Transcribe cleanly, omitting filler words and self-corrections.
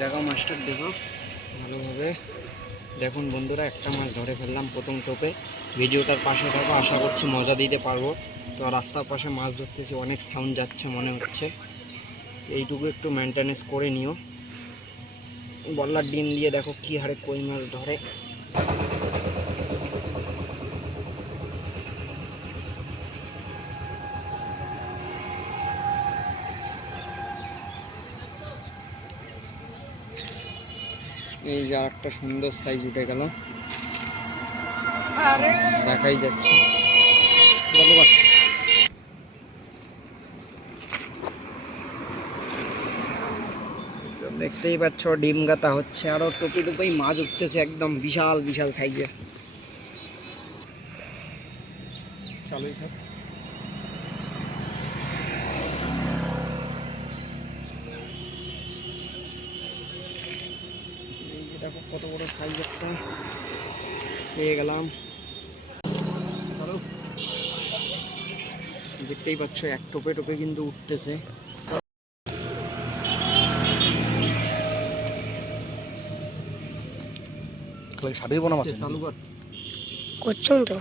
দেখো মাছটা দেখো ভালোভাবে। দেখুন বন্ধুরা, একটা মাছ ধরে ফেললাম প্রথম টোপে। ভিডিওটার পাশে থাকো, আশা করছি মজা দিতে পারবো। তো রাস্তার পাশে মাছ ধরতেছি, অনেক সাউন্ড যাচ্ছে মনে হচ্ছে, এইটুকু একটু মেনটেনেন্স করে নিও। বল্লার ডিম দিয়ে দেখো কি হারে কই মাছ ধরে। এই যে আরেকটা সুন্দর সাইজ উঠে গেল, দেখাই যাচ্ছে। দেখতেই পাচ্ছ ডিম গাতা হচ্ছে, আরো টুপি টুপি মাছ উঠতেছে, একদম বিশাল বিশাল সাইজের। চালুই থাক। এই যে দেখো কত বড় সাইজ একটা পেয়ে গেলাম। চলো, দেখতেই পাচ্ছ এক টোপে টোপে কিন্তু উঠতেছে। চালু কর করছো তো।